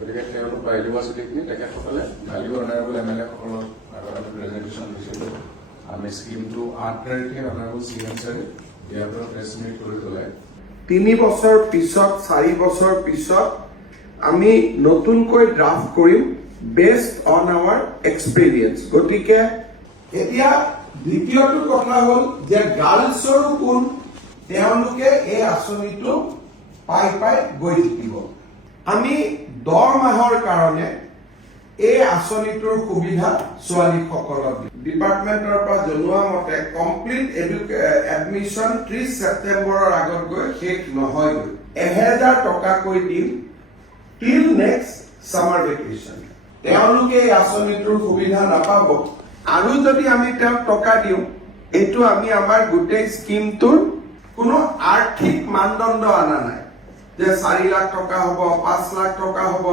গতিকে তেওঁলোক পাৰিব চিটিখিনি তেখেতসকলে কালি অনাৰেবল MLA-সকলৰ আগত আমি প্ৰেজেণ্টেশ্যন দিছিলোঁ। আমি স্কিমটো 8 তাৰিখে অনাৰেবল CM ছাৰে ইয়াৰ পৰা প্ৰেছ মিট কৰি পেলাই 3 বছৰ পিছত 4 বছৰ পিছত আমি নতুনকৈ ড্ৰাফট কৰিম বেস্ড অন আৱাৰ এক্সপিৰিয়েঞ্চ। গতিকে এতিয়া দ্বিতীয়টো কথা হ'ল যে গাৰ্লছৰো কোন তেওঁলোকে এই আঁচনিটো পাই গৈ থাকিব। আমি 10 মাহৰ কাৰণে এই আঁচনিটোৰ সুবিধা ছোৱালীসকলক ডিপাৰ্টমেণ্টৰ পৰা জনোৱা মতে কমপ্লিট এডমিশ্যন 30 ছেপ্টেম্বৰৰ আগত গৈ শেষ নহয়গৈ। 1000 টকাকৈ দিম টিল নেক্সট ছামাৰ ভেকেশ্যন। তেওঁলোকে এই আঁচনিটোৰ সুবিধা নাপাব আৰু যদি আমি তেওঁক টকা দিওঁ এইটো আমি আমাৰ গোটেই স্কিমটোৰ কোনো আৰ্থিক মানদণ্ড আনা নাই যে 4 লাখ টকা হ'ব, 5 লাখ টকা হ'ব,